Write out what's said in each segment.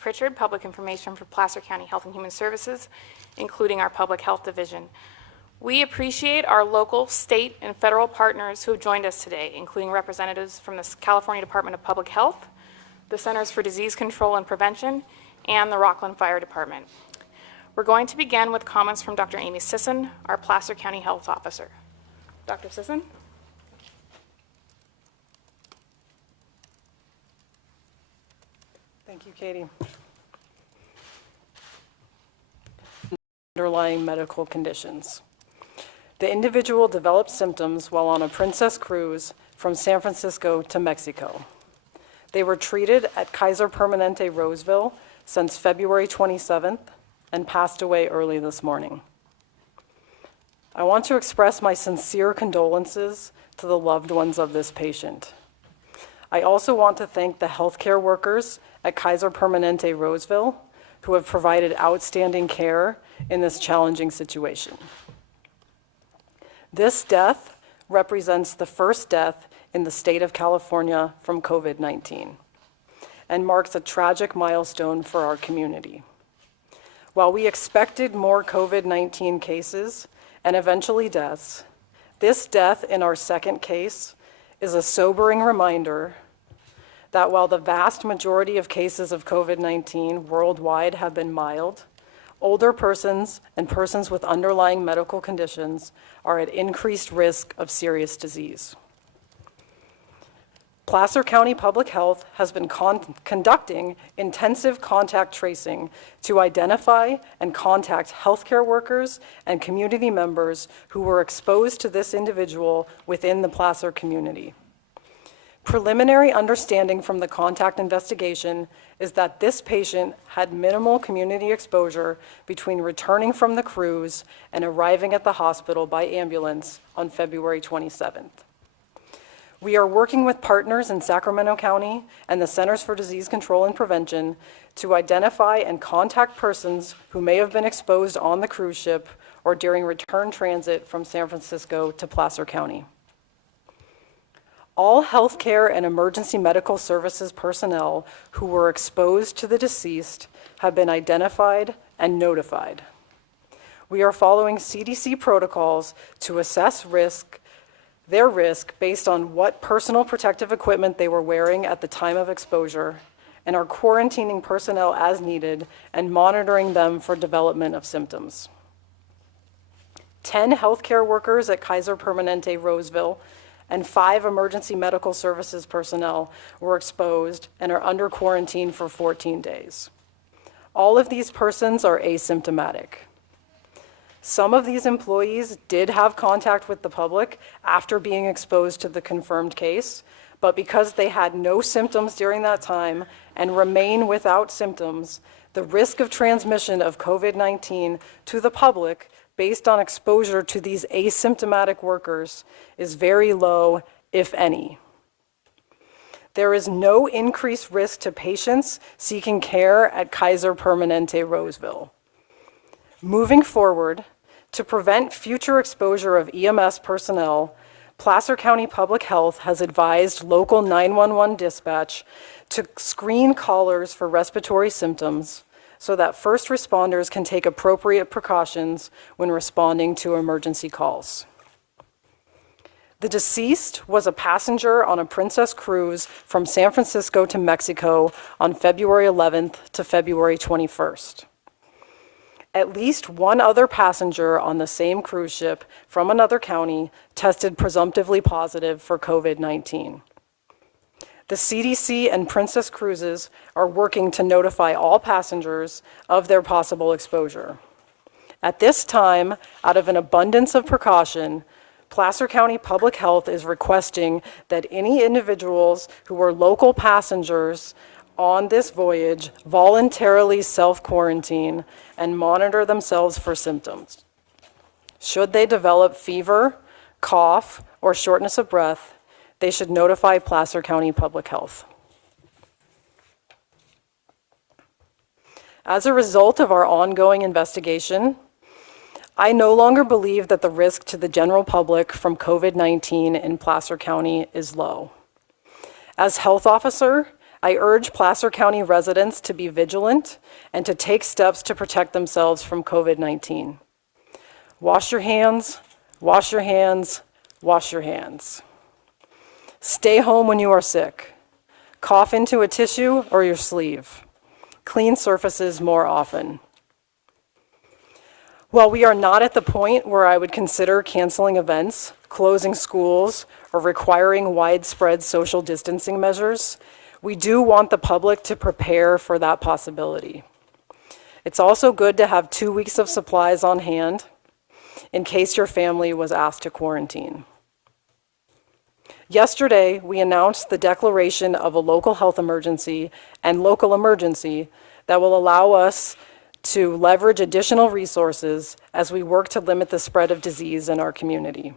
Pritchard, Public Information for Placer County Health and Human Services, including our Public Health Division. We appreciate our local, state, and federal partners who have joined us today, including representatives from the California Department of Public Health, the Centers for Disease Control and Prevention, and the Rocklin Fire Department. We're going to begin with comments from Dr. Aimee Sisson, our Placer County Health Officer. Dr. Sisson? Thank you, Katie. Underlying medical conditions. The individual developed symptoms while on a Princess cruise from San Francisco to Mexico. They were treated at Kaiser Permanente Roseville since February 27th and passed away early this morning. I want to express my sincere condolences to the loved ones of this patient. I also want to thank the healthcare workers at Kaiser Permanente Roseville who have provided outstanding care in this challenging situation. This death represents the first death in the state of California from COVID-19 and marks a tragic milestone for our community. While we expected more COVID-19 cases and eventually deaths, this death in our second case is a sobering reminder that while the vast majority of cases of COVID-19 worldwide have been mild, older persons and persons with underlying medical conditions are at increased risk of serious disease. Placer County Public Health has been conducting intensive contact tracing to identify and contact healthcare workers and community members who were exposed to this individual within the Placer community. Preliminary understanding from the contact investigation is that this patient had minimal community exposure between returning from the cruise and arriving at the hospital by ambulance on February 27th. We are working with partners in Sacramento County and the Centers for Disease Control and Prevention to identify and contact persons who may have been exposed on the cruise ship or during return transit from San Francisco to Placer County. All healthcare and emergency medical services personnel who were exposed to the deceased have been identified and notified. We are following CDC protocols to assess their risk based on what personal protective equipment they were wearing at the time of exposure, and are quarantining personnel as needed and monitoring them for development of symptoms. 10 healthcare workers at Kaiser Permanente Roseville and 5 emergency medical services personnel were exposed and are under quarantine for 14 days. All of these persons are asymptomatic. Some of these employees did have contact with the public after being exposed to the confirmed case, but because they had no symptoms during that time and remain without symptoms, the risk of transmission of COVID-19 to the public based on exposure to these asymptomatic workers is very low, if any. There is no increased risk to patients seeking care at Kaiser Permanente Roseville. Moving forward, to prevent future exposure of EMS personnel, Placer County Public Health has advised local 911 dispatch to screen callers for respiratory symptoms so that first responders can take appropriate precautions when responding to emergency calls. The deceased was a passenger on a Princess cruise from San Francisco to Mexico on February 11th to February 21st. At least one other passenger on the same cruise ship from another county tested presumptively positive for COVID-19. The CDC and Princess Cruises are working to notify all passengers of their possible exposure. At this time, out of an abundance of precaution, Placer County Public Health is requesting that any individuals who were local passengers on this voyage voluntarily self-quarantine and monitor themselves for symptoms. Should they develop fever, cough, or shortness of breath, they should notify Placer County Public Health. As a result of our ongoing investigation, I no longer believe that the risk to the general public from COVID-19 in Placer County is low. As health officer, I urge Placer County residents to be vigilant and to take steps to protect themselves from COVID-19. Wash your hands, wash your hands, wash your hands. Stay home when you are sick. Cough into a tissue or your sleeve. Clean surfaces more often. While we are not at the point where I would consider canceling events, closing schools, or requiring widespread social distancing measures, we do want the public to prepare for that possibility. It's also good to have 2 weeks of supplies on hand in case your family was asked to quarantine. Yesterday, we announced the declaration of a local health emergency and local emergency that will allow us to leverage additional resources as we work to limit the spread of disease in our community.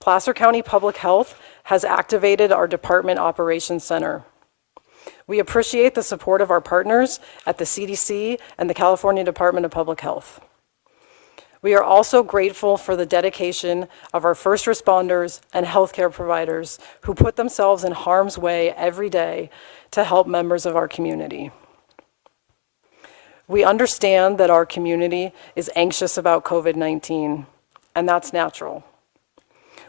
Placer County Public Health has activated our Department Operations Center. We appreciate the support of our partners at the CDC and the California Department of Public Health. We are also grateful for the dedication of our first responders and healthcare providers who put themselves in harm's way every day to help members of our community. We understand that our community is anxious about COVID-19, and that's natural.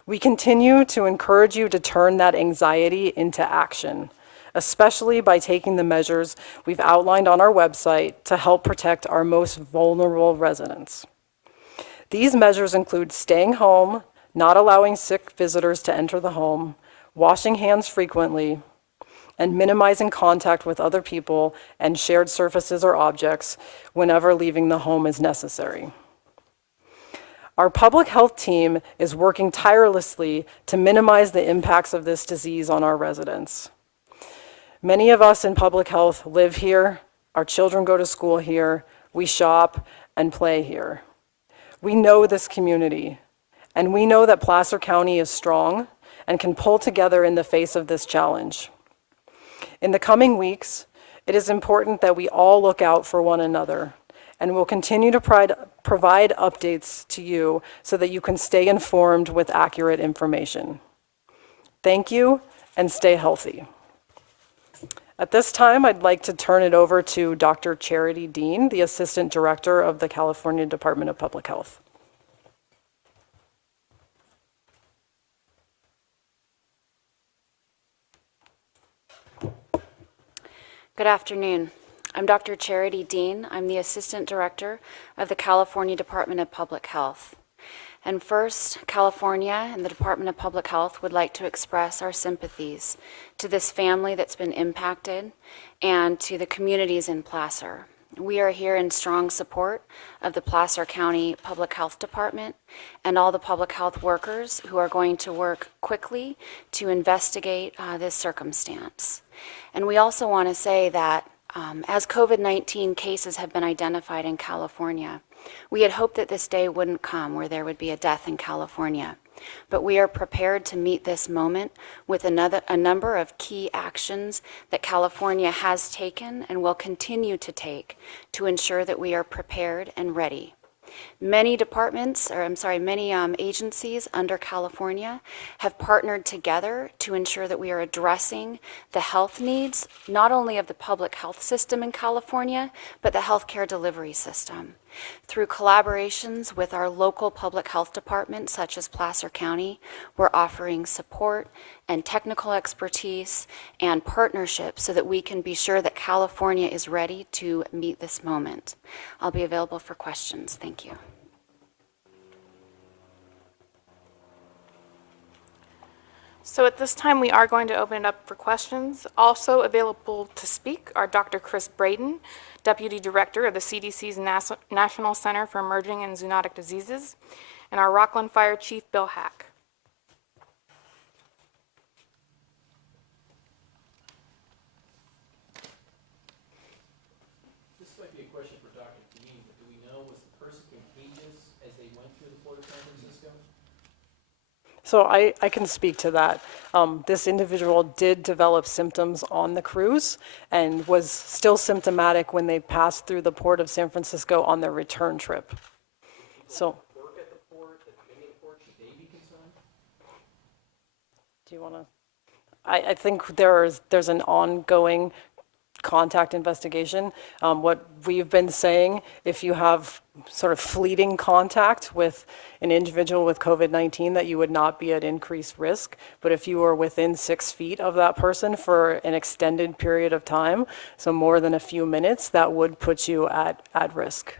We continue to encourage you to turn that anxiety into action, especially by taking the measures we've outlined on our website to help protect our most vulnerable residents. These measures include staying home, not allowing sick visitors to enter the home, washing hands frequently, and minimizing contact with other people and shared surfaces or objects whenever leaving the home is necessary. Our public health team is working tirelessly to minimize the impacts of this disease on our residents. Many of us in public health live here, our children go to school here, we shop and play here. We know this community, and we know that Placer County is strong and can pull together in the face of this challenge. In the coming weeks, it is important that we all look out for one another, and we'll continue to provide updates to you so that you can stay informed with accurate information. Thank you, and stay healthy. At this time, I'd like to turn it over to Dr. Charity Dean, the Assistant Director of the California Department of Public Health. Good afternoon. I'm Dr. Charity Dean. I'm the Assistant Director of the California Department of Public Health. And first, California and the Department of Public Health would like to express our sympathies to this family that's been impacted and to the communities in Placer. We are here in strong support of the Placer County Public Health Department and all the public health workers who are going to work quickly to investigate this circumstance. And we also want to say that as COVID-19 cases have been identified in California, we had hoped that this day wouldn't come where there would be a death in California. But we are prepared to meet this moment with a number of key actions that California has taken and will continue to take to ensure that we are prepared and ready. Many agencies under California have partnered together to ensure that we are addressing the health needs, not only of the public health system in California, but the healthcare delivery system. Through collaborations with our local public health departments, such as Placer County, we're offering support and technical expertise and partnership so that we can be sure that California is ready to meet this moment. I'll be available for questions. Thank you. So at this time, we are going to open it up for questions. Also available to speak are Dr. Chris Braden, Deputy Director of the CDC's National Center for Emerging and Zoonotic Diseases, and our Rocklin Fire Chief, Bill Hack. This might be a question for Dr. Dean, but do we know, was the person contagious as they went through the Port of San Francisco? So I can speak to that. This individual did develop symptoms on the cruise and was still symptomatic when they passed through the Port of San Francisco on their return trip. So, Work at the port, at the beginning of the port, should they be concerned? do you want to? I think there's an ongoing contact investigation. What we've been saying, if you have sort of fleeting contact with an individual with COVID-19, that you would not be at increased risk. But if you were within 6 feet of that person for an extended period of time, so more than a few minutes, that would put you at risk.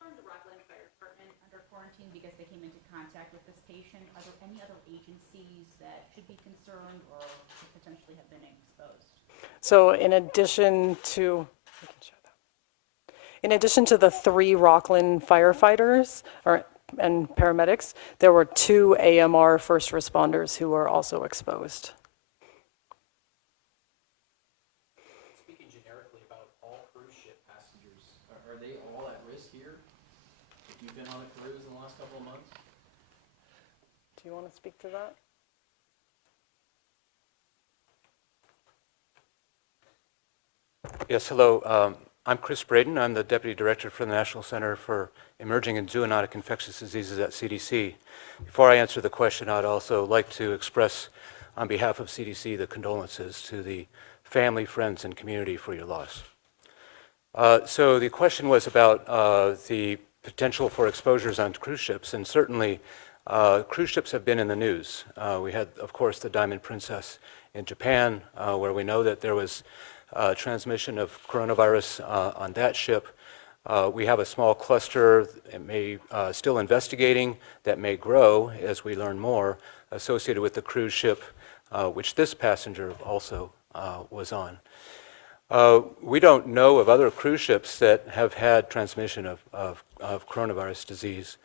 The Rocklin Fire Department under quarantine because they came into contact with this patient. Are there any other agencies that should be concerned or could potentially have been exposed? So in addition to the 3 Rocklin firefighters and paramedics, there were 2 AMR first responders who were also exposed. Speaking generically about all cruise ship passengers, are they all at risk here? If you've been on a cruise in the last couple of months? Do you want to speak to that? Yes, hello. I'm Chris Braden. I'm the Deputy Director for the National Center for Emerging and Zoonotic Infectious Diseases at CDC. Before I answer the question, I'd also like to express on behalf of CDC the condolences to the family, friends, and community for your loss. So the question was about the potential for exposures on cruise ships, and certainly cruise ships have been in the news. We had, of course, the Diamond Princess in Japan, where we know that there was transmission of coronavirus on that ship. We have a small cluster, it may still investigating, that may grow as we learn more, associated with the cruise ship, which this passenger also was on. We don't know of other cruise ships that have had transmission of coronavirus disease,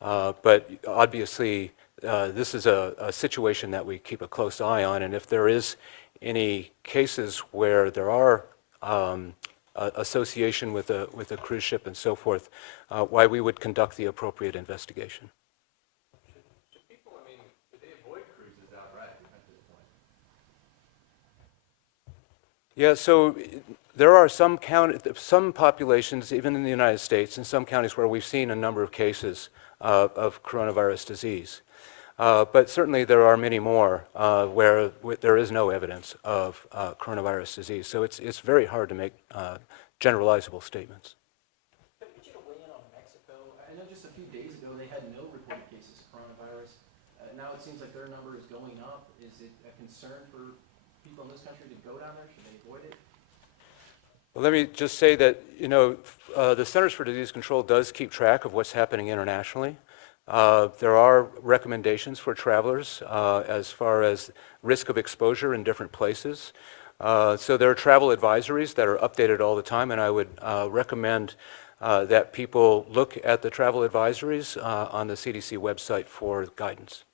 but obviously this is a situation that we keep a close eye on, and if there is any cases where there are association with a cruise ship and so forth, why we would conduct the appropriate investigation. Should people, should they avoid cruises outright at this point? Yeah, so there are some populations, even in the United States, in some counties where we've seen a number of cases of coronavirus disease. But certainly there are many more where there is no evidence of coronavirus disease. So it's very hard to make generalizable statements. Could you weigh in on Mexico? I know just a few days ago they had no reported cases of coronavirus. Now it seems like their number is going up. Is it a concern for people in this country to go down there? Should they avoid it? Well, let me just say that, the Centers for Disease Control does keep track of what's happening internationally. There are recommendations for travelers as far as risk of exposure in different places. So there are travel advisories that are updated all the time, and I would recommend that people look at the travel advisories on the CDC website for guidance.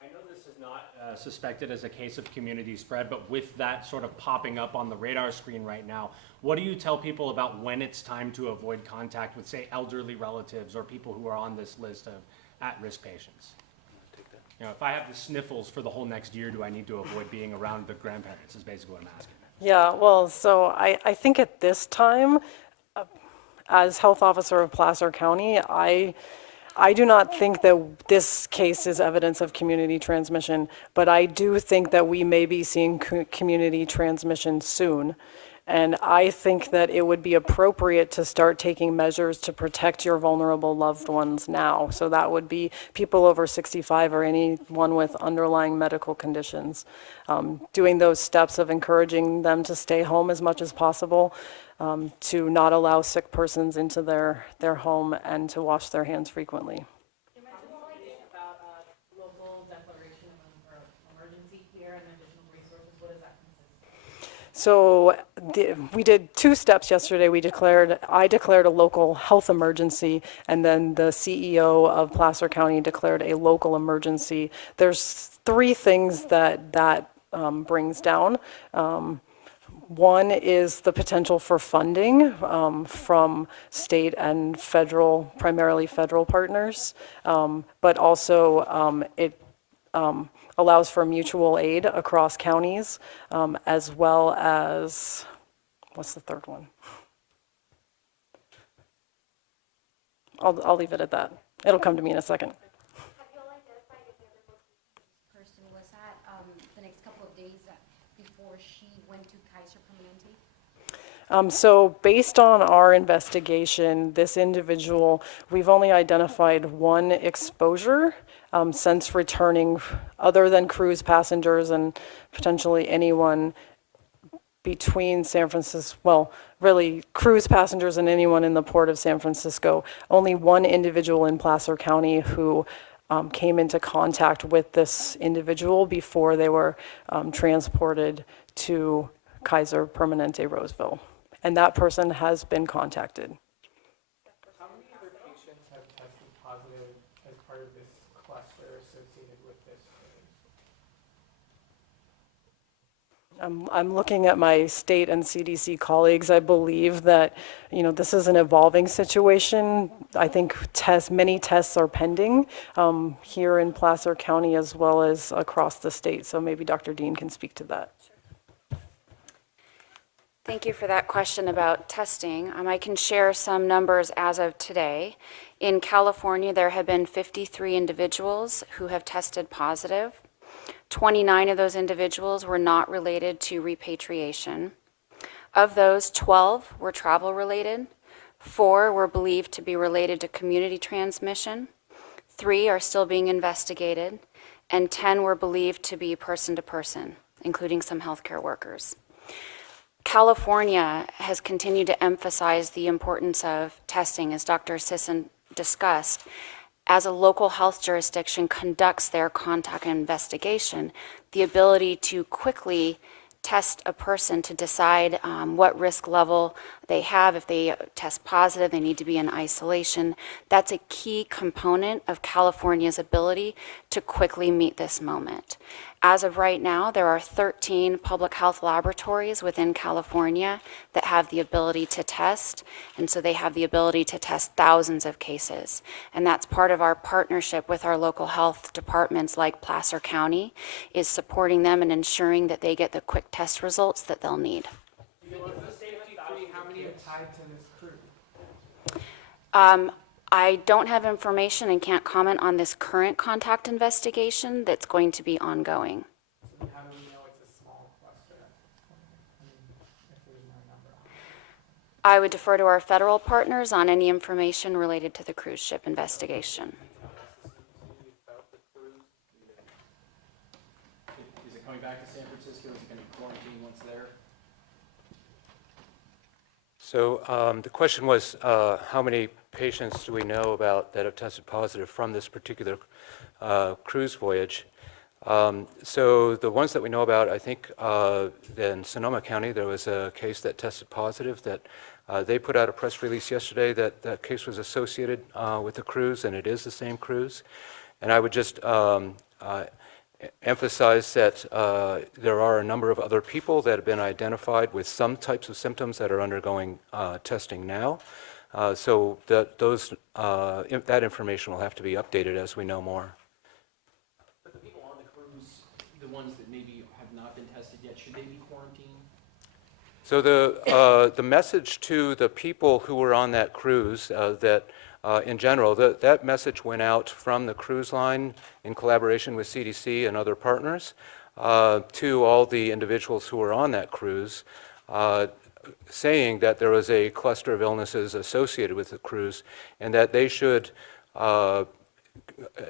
I know this is not suspected as a case of community spread, but with that sort of popping up on the radar screen right now, what do you tell people about when it's time to avoid contact with, say, elderly relatives or people who are on this list of at-risk patients? If I have the sniffles for the whole next year, do I need to avoid being around the grandparents is basically what I'm asking. Yeah, well, so I think at this time, as health officer of Placer County, I do not think that this case is evidence of community transmission, but I do think that we may be seeing community transmission soon. And I think that it would be appropriate to start taking measures to protect your vulnerable loved ones now. So that would be people over 65 or anyone with underlying medical conditions. Doing those steps of encouraging them to stay home as much as possible, to not allow sick persons into their home, and to wash their hands frequently. You mentioned something about local declaration of emergency here and additional resources. What does that consist of? So we did 2 steps yesterday. I declared a local health emergency, and then the CEO of Placer County declared a local emergency. There's 3 things that brings down. One is the potential for funding from state and federal, primarily federal partners, but also it allows for mutual aid across counties, as well as, what's the third one? I'll leave it at that. It'll come to me in a second. Have you all identified if the other person was So based on our investigation, this individual, we've only identified one exposure since returning, other than cruise passengers and potentially anyone between San Francisco, well, really cruise passengers and anyone in the port of San Francisco. Only one individual in Placer County who came into contact with this individual before they were transported to Kaiser Permanente Roseville. And that person has been contacted. How many other patients have tested positive as part of this cluster associated with this? I'm looking at my state and CDC colleagues. I believe that, this is an evolving situation. I think many tests are pending here in Placer County as well as across the state. So maybe Dr. Dean can speak to that. Thank you for that question about testing. I can share some numbers as of today. In California, there have been 53 individuals who have tested positive. 29 of those individuals were not related to repatriation. Of those, 12 were travel related. 4 were believed to be related to community transmission. 3 are still being investigated. And 10 were believed to be person to person, including some healthcare workers. California has continued to emphasize the importance of testing, as Dr. Sisson discussed. As a local health jurisdiction conducts their contact investigation, the ability to quickly test a person to decide what risk level they have. If they test positive, they need to be in isolation. That's a key component of California's ability to quickly meet this moment. As of right now, there are 13 public health laboratories within California that have the ability to test, and so they have the ability to test thousands of cases. And that's part of our partnership with our local health departments like Placer County, is supporting them and ensuring that they get the quick test results that they'll need. How many are tied to this crew? I don't have information and can't comment on this current contact investigation that's going to be ongoing. So how do we know it's a small cluster? If there's no number on it. I would defer to our federal partners on any information related to the cruise ship investigation. Is it coming back to San Francisco? Is it going to quarantine once there? So the question was, how many patients do we know about that have tested positive from this particular cruise voyage? So the ones that we know about, I think in Sonoma County, there was a case that tested positive that they put out a press release yesterday that that case was associated with the cruise, and it is the same cruise. And I would just emphasize that there are a number of other people that have been identified with some types of symptoms that are undergoing testing now. So that information will have to be updated as we know more. But the people on the cruise, the ones that maybe have not been tested yet, should they be quarantined? So the message to the people who were on that cruise that in general, that message went out from the cruise line in collaboration with CDC and other partners to all the individuals who were on that cruise, saying that there was a cluster of illnesses associated with the cruise and that they should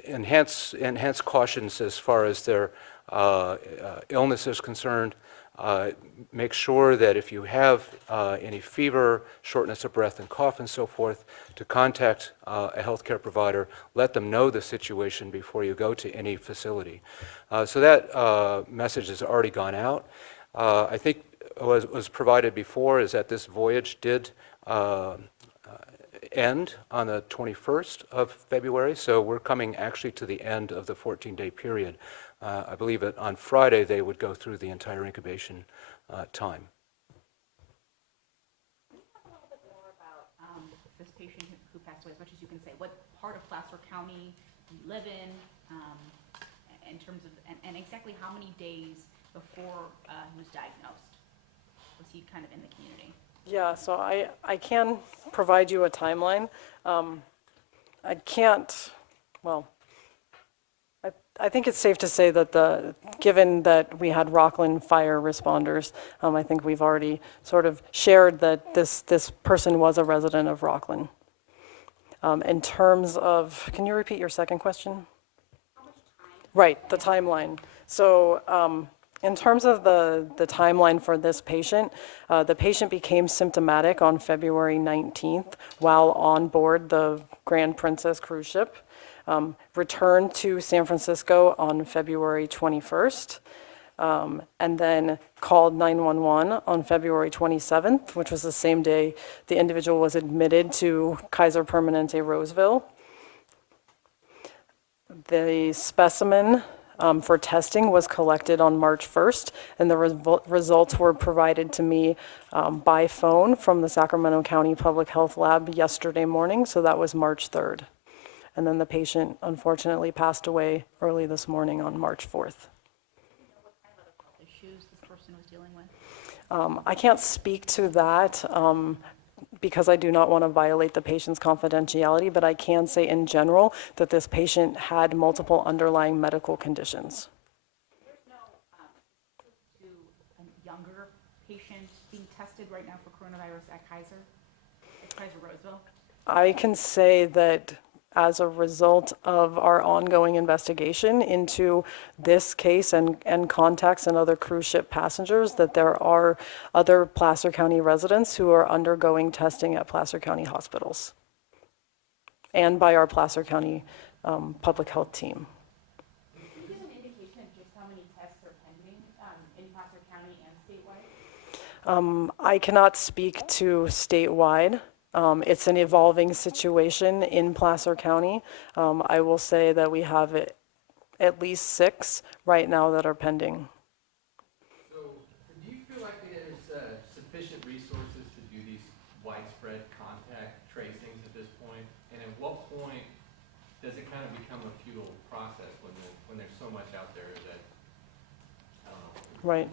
enhance cautions as far as their illness is concerned. Make sure that if you have any fever, shortness of breath and cough and so forth, to contact a healthcare provider, let them know the situation before you go to any facility. So that message has already gone out. I think what was provided before is that this voyage did end on the 21st of February, so we're coming actually to the end of the 14-day period. I believe that on Friday they would go through the entire incubation time. Can you talk a little bit more about this patient who passed away, as much as you can say? What part of Placer County do you live in terms of, and exactly how many days before he was diagnosed was he kind of in the community? Yeah, so I can provide you a timeline. I can't, well, I think it's safe to say that given that we had Rocklin fire responders, I think we've already sort of shared that this person was a resident of Rocklin. In terms of, can you repeat your second question? Right, the timeline. So in terms of the timeline for this patient, the patient became symptomatic on February 19th while on board the Grand Princess cruise ship, returned to San Francisco on February 21st, and then called 911 on February 27th, which was the same day the individual was admitted to Kaiser Permanente Roseville. The specimen for testing was collected on March 1st, and the results were provided to me by phone from the Sacramento County Public Health Lab yesterday morning, so that was March 3rd. And then the patient unfortunately passed away early this morning on March 4th. What kind of other health issues this person was dealing with? I can't speak to that because I do not want to violate the patient's confidentiality, but I can say in general that this patient had multiple underlying medical conditions. There's no to a younger patient being tested right now for coronavirus at Kaiser Roseville? I can say that as a result of our ongoing investigation into this case and contacts and other cruise ship passengers, that there are other Placer County residents who are undergoing testing at Placer County hospitals and by our Placer County public health team. Can you give an indication of just how many tests are pending in Placer County and statewide? I cannot speak to statewide. It's an evolving situation in Placer County. I will say that we have at least 6 right now that are pending. So, do you feel like there's sufficient resources to do these widespread contact tracings at this point? And at what point does it kind of become a futile process when there's so much out there that, I don't know. Right.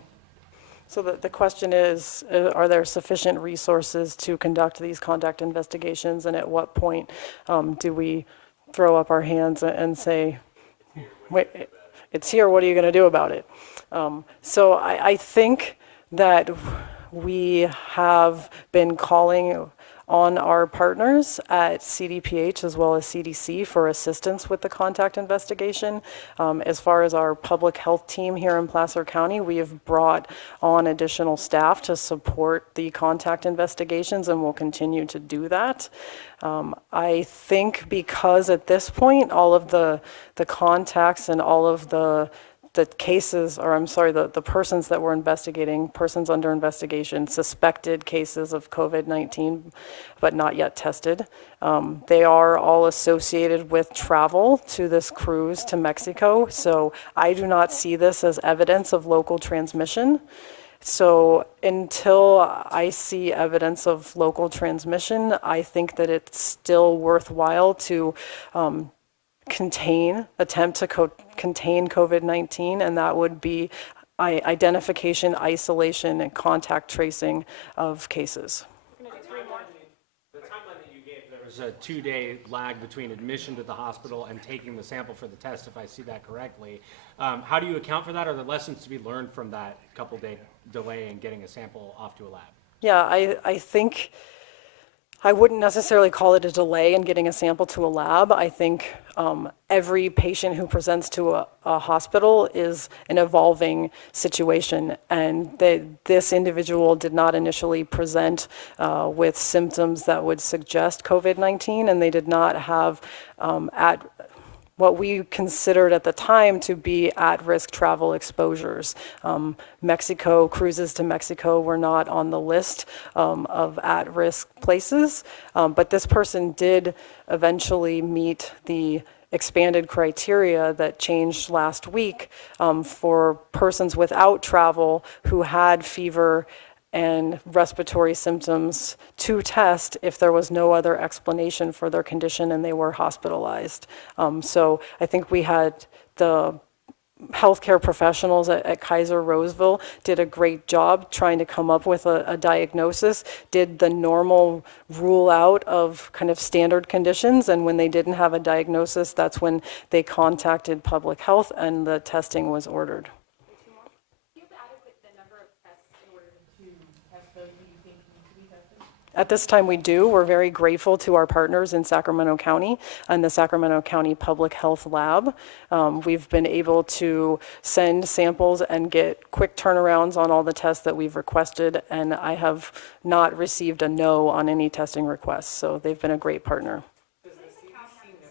So the question is, are there sufficient resources to conduct these contact investigations? And at what point do we throw up our hands and say, wait, it's here, what are you going to do about it? So I think that we have been calling on our partners at CDPH as well as CDC for assistance with the contact investigation. As far as our public health team here in Placer County, we have brought on additional staff to support the contact investigations and will continue to do that. I think because at this point, all of the contacts and all of the cases, or I'm sorry, the persons that we're investigating, persons under investigation, suspected cases of COVID-19, but not yet tested. They are all associated with travel to this cruise to Mexico. So I do not see this as evidence of local transmission. So until I see evidence of local transmission, I think that it's still worthwhile to attempt to contain COVID-19, and that would be identification, isolation, and contact tracing of cases. The timeline that you gave, there was a 2-day lag between admission to the hospital and taking the sample for the test, if I see that correctly. How do you account for that? Are there lessons to be learned from that couple-day delay in getting a sample off to a lab? Yeah, I think I wouldn't necessarily call it a delay in getting a sample to a lab. I think every patient who presents to a hospital is an evolving situation, and this individual did not initially present with symptoms that would suggest COVID-19, and they did not have what we considered at the time to be at-risk travel exposures. Mexico, cruises to Mexico were not on the list of at-risk places, but this person did eventually meet the expanded criteria that changed last week for persons without travel who had fever and respiratory symptoms to test if there was no other explanation for their condition and they were hospitalized. So I think we had the healthcare professionals at Kaiser Roseville did a great job trying to come up with a diagnosis, did the normal rule out of kind of standard conditions, and when they didn't have a diagnosis, that's when they contacted public health and the testing was ordered. Do you have adequate the number of tests in order to test those who you think need to be tested? At this time, we do. We're very grateful to our partners in Sacramento County and the Sacramento County Public Health Lab. We've been able to send samples and get quick turnarounds on all the tests that we've requested, and I have not received a no on any testing requests, so they've been a great partner. Does the CDC know?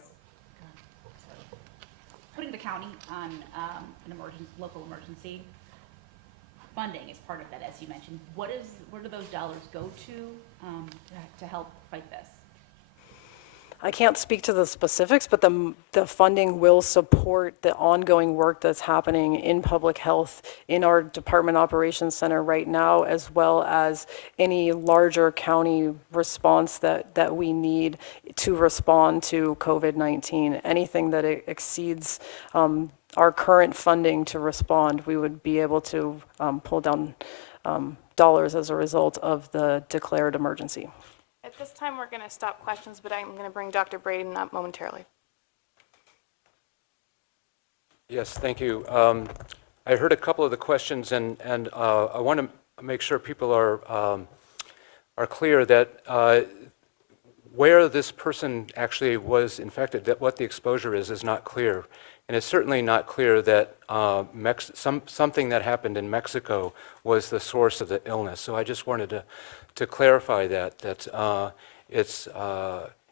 Putting the county on an emergency, local emergency funding is part of that, as you mentioned. Where do those dollars go to help fight this? I can't speak to the specifics, but the funding will support the ongoing work that's happening in public health in our Department Operations Center right now, as well as any larger county response that we need to respond to COVID-19. Anything that exceeds our current funding to respond, we would be able to pull down dollars as a result of the declared emergency. At this time, we're going to stop questions, but I'm going to bring Dr. Braden up momentarily. Yes, thank you. I heard a couple of the questions, and I want to make sure people are clear that where this person actually was infected, that what the exposure is not clear. And it's certainly not clear that something that happened in Mexico was the source of the illness. So I just wanted to clarify that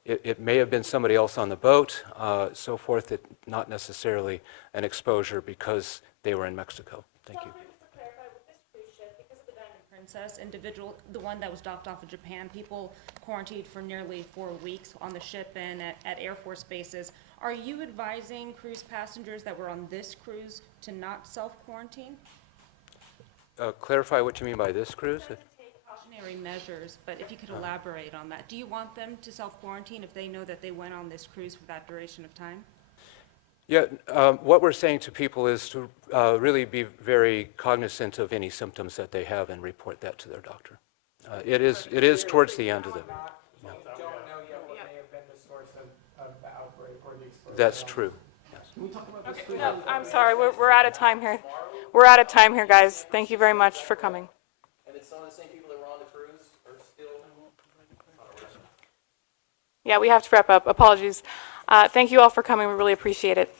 it may have been somebody else on the boat, so forth, that not necessarily an exposure because they were in Mexico. Thank you. Just to clarify, with this cruise ship, because of the Diamond Princess individual, the one that was docked off of Japan, people quarantined for nearly 4 weeks on the ship and at Air Force bases. Are you advising cruise passengers that were on this cruise to not self-quarantine? Clarify what you mean by this cruise? Precautionary measures, but if you could elaborate on that. Do you want them to self-quarantine if they know that they went on this cruise for that duration of time? Yeah, what we're saying to people is to really be very cognizant of any symptoms that they have and report that to their doctor. It is towards the end of the. We don't know yet what may have been the source of the outbreak or the exposure. That's true. Yes. Can we talk about this? Okay, no, I'm sorry, we're out of time here. We're out of time here, guys. Thank you very much for coming. And it's some of the same people that were on the cruise are still. Yeah, we have to wrap up. Apologies. Thank you all for coming. We really appreciate it.